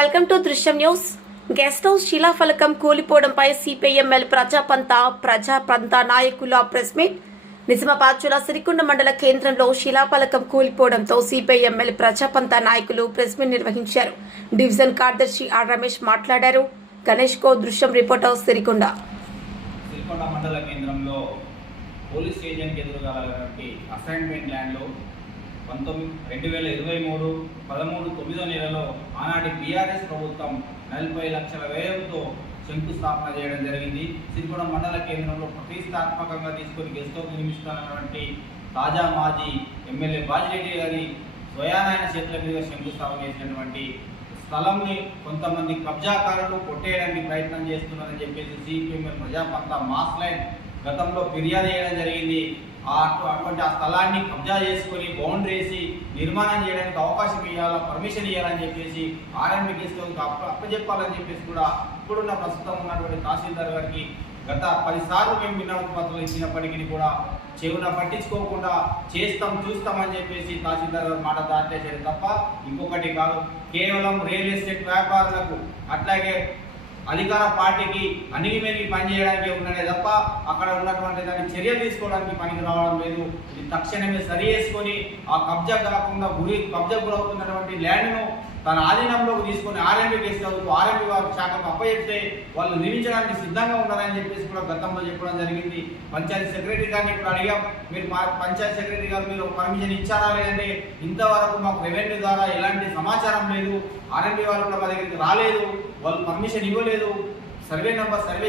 Welcome to Drishyam news. Guest house శిలాఫలకం కూలిపోవడంపై CPIML Prajapantha నాయకుల ప్రెస్ మీట్. నిజామాబాద్ జిల్లా సిరికొండ మండల కేంద్రంలో శిలాఫలకం కూలిపోవడంతో సిపిఐఎంఎల్ ప్రజాపంత నాయకులు ప్రెస్ మీట్ నిర్వహించారు. డివిజన్ కార్యదర్శి ఆర్ రమేష్ మాట్లాడారు. గణేష్ కో దృశ్యం రిపోర్టర్ సిరికొండ మండల కేంద్రంలో పోలీస్ స్టేషన్ కి ఎదురుగా అసైన్మెంట్ ల్యాండ్లో 2023 13 నెలలో ఆనాటి బీఆర్ఎస్ ప్రభుత్వం 40 లక్షల వ్యయంతో శంకుస్థాపన చేయడం జరిగింది. సిరికొండ మండల కేంద్రంలో ప్రతిష్టాత్మకంగా తీసుకొని గెస్ట్ హౌస్ నిర్మిస్తున్నటువంటి తాజా మాజీ ఎమ్మెల్యే బాజిరెడ్డి గారి స్వయానాయన చేతుల మీద శంకుస్థాపన చేసినటువంటి స్థలంని కొంతమంది కబ్జాకారులు కొట్టేయడానికి ప్రయత్నం చేస్తున్నారని చెప్పేసి సిపిఎంఎల్ ప్రజాపంత మాస్ లైన్ గతంలో ఫిర్యాదు చేయడం జరిగింది. అటువంటి ఆ స్థలాన్ని కబ్జా చేసుకొని బౌండరీ వేసి నిర్మాణం చేయడానికి అవకాశం ఇవ్వాలా, పర్మిషన్ ఇవ్వాలని చెప్పేసి ఆర్ఎంబి గెస్ట్ హౌస్ అప్పచెప్పాలని చెప్పేసి కూడా ఇప్పుడున్న ప్రస్తుతం ఉన్నటువంటి తహసీల్దార్ గారికి గత 10 సార్లు మేము వినతి పత్రాలు ఇచ్చినప్పటికీ కూడా చెవున పట్టించుకోకుండా చూస్తామని చెప్పేసి తహసీల్దార్ గారు మాట దాటేసారు తప్ప ఇంకొకటి కాదు. కేవలం రియల్ ఎస్టేట్ వ్యాపారులకు అట్లాగే అధికార పార్టీకి అణిగిమెరిగి పనిచేయడానికి ఉన్నదే తప్ప అక్కడ ఉన్నటువంటి దాన్ని చర్యలు తీసుకోవడానికి పనికి రావడం లేదు. ఇది తక్షణమే సరి చేసుకొని ఆ కబ్జా కాకుండా కబ్జా గురవుతున్నటువంటి ల్యాండ్ను తన ఆధీనంలోకి తీసుకొని ఆర్ఎంబి గెస్ట్ హౌస్ ఆర్ఎంబి వారి శాఖకు అప్పచెప్తే వాళ్ళు నిర్మించడానికి సిద్ధంగా ఉన్నారని చెప్పేసి కూడా గతంలో చెప్పడం జరిగింది. పంచాయతీ సెక్రటరీ గారిని కూడా అడిగాం, మీరు మా పంచాయతీ సెక్రటరీ గారు మీరు పర్మిషన్ ఇచ్చారా లేదంటే ఇంతవరకు మాకు రెవెన్యూ ద్వారా ఎలాంటి సమాచారం లేదు, ఆర్ఎంబి వాళ్ళు కూడా మా దగ్గరికి రాలేదు, వాళ్ళు పర్మిషన్ ఇవ్వలేదు, సర్వే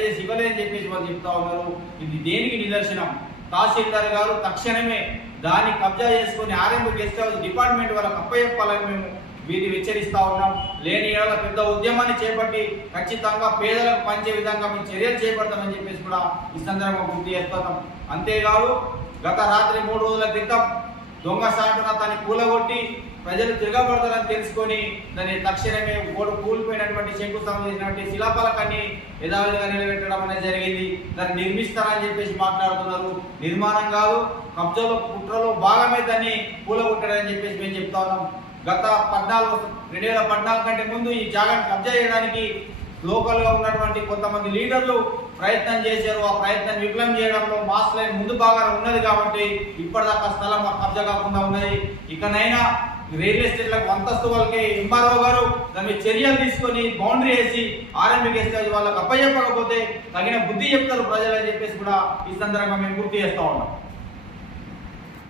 చేసి ఇవ్వలేదని చెప్పేసి వాళ్ళు చెప్తా ఉన్నారు. ఇది దేనికి నిదర్శనం? తహసీల్దార్ గారు తక్షణమే దాన్ని కబ్జా చేసుకొని ఆర్ఎంబి గెస్ట్ హౌస్ డిపార్ట్మెంట్ వాళ్ళకి అప్పచెప్పాలని మేము వీటిని హెచ్చరిస్తా ఉన్నాం. లేని ఏళ్ళ పెద్ద ఉద్యమాన్ని చేపట్టి ఖచ్చితంగా పేదలకు పంచే విధంగా మేము చర్యలు చేపడతామని చెప్పేసి కూడా ఈ సందర్భంగా గుర్తు చేస్తున్నాం. అంతేకాదు గత రాత్రి 3 రోజుల క్రితం దొంగ సాటున దాన్ని కూలగొట్టి ప్రజలు తిరగబడతారని తెలుసుకొని దాన్ని తక్షణమే కూలిపోయినటువంటి శంకుస్థాపన చేసినటువంటి శిలాఫలకాన్ని యథావిధిగా నిలబెట్టడం అనేది జరిగింది. దాన్ని నిర్మిస్తారని చెప్పేసి మాట్లాడుతున్నారు. నిర్మాణం కాదు, కబ్జాలో కుట్రలో భాగమే దాన్ని కూలగొట్టారని చెప్పేసి మేము చెప్తా ఉన్నాం. గత 2014 కంటే ముందు ఈ జాగాను కబ్జా చేయడానికి లోకల్గా ఉన్నటువంటి కొంతమంది లీడర్లు ప్రయత్నం చేశారు. ఆ ప్రయత్నం విఫలం చేయడంలో మాస్ లైన్ ముందు భాగాన ఉన్నది కాబట్టి ఇప్పటిదాకా స్థలం కబ్జా కాకుండా ఉన్నది. ఇకనైనా రియల్ ఎస్టేట్లకు అంతస్తు వాళ్ళకి ఎంఆర్ఓ గారు దాని చర్యలు తీసుకొని బౌండరీ వేసి ఆర్ఎంబి గెస్ట్ హౌస్ వాళ్ళకి అప్పచెప్పకపోతే తగిన బుద్ధి చెప్తారు ప్రజలు అని చెప్పేసి కూడా ఈ సందర్భంగా మేము గుర్తు చేస్తా ఉన్నాం.